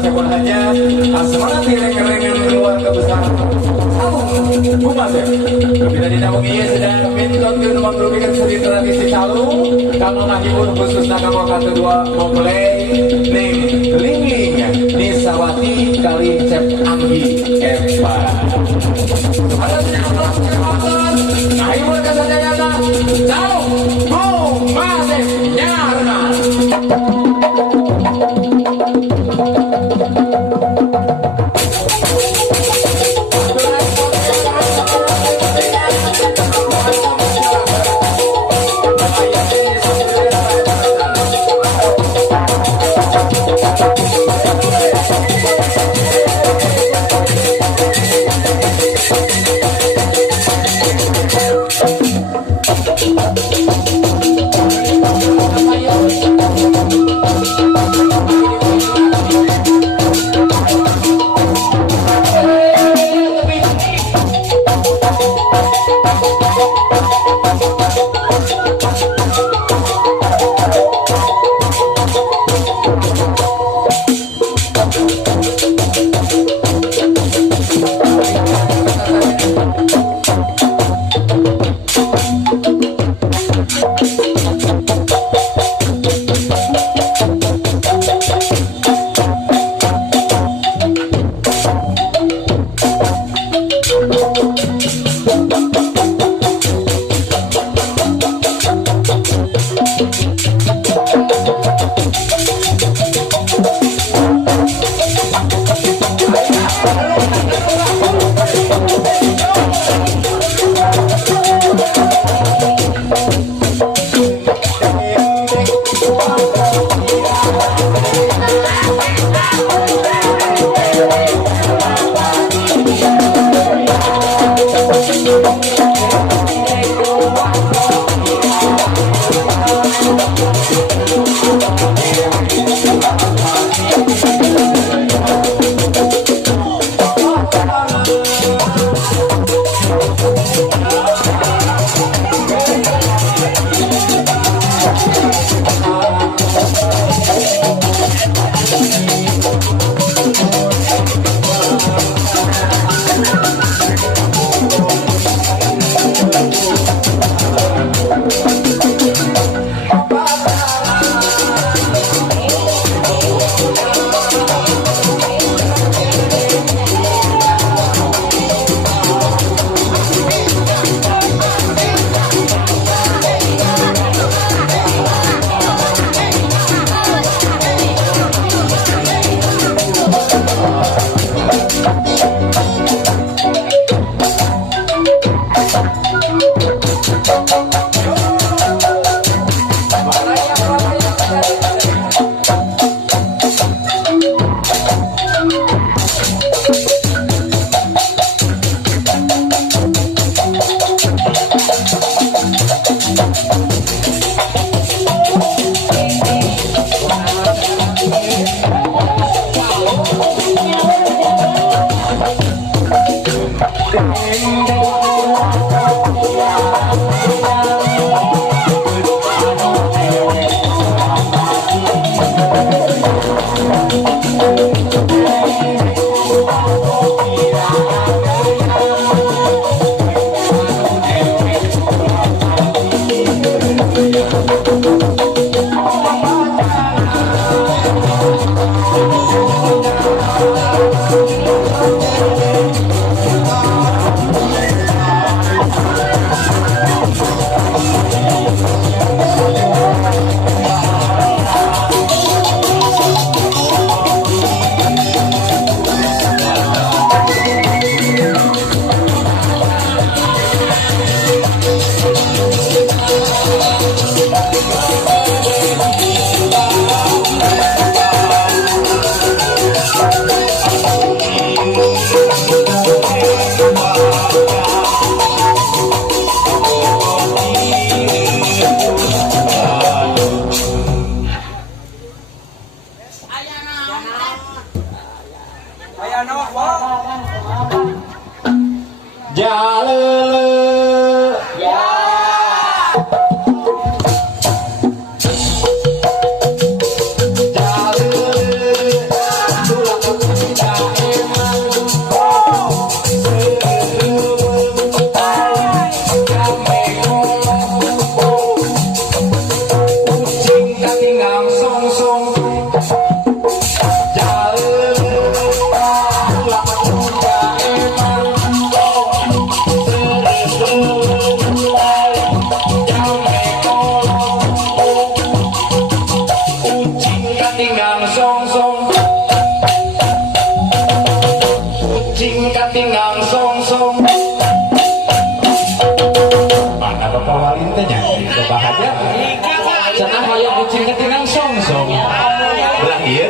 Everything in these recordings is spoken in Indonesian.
siapa saja semangat keren-keren keluarga besar Kumas ya bila dinamung iya sedang minton ke rumah merupakan seni tradisi Talu kalau ngahibur khusus nakama kedua mempelai ning Lingling Nisawati kali Cep Anggi Eva ngahibur kesejayana Talu Kumasif Nyarna.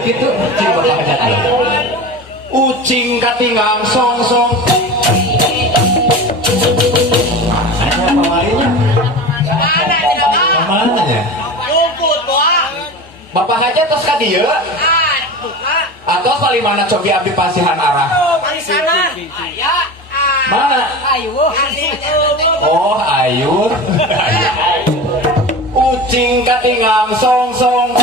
gitu cing bapak hajat ucing katingang song song mana pamarinya mana ya bapak hajat tos ka dieu atau kali mana cobi abdi pasihan arah mana oh ayun ucing katingang song song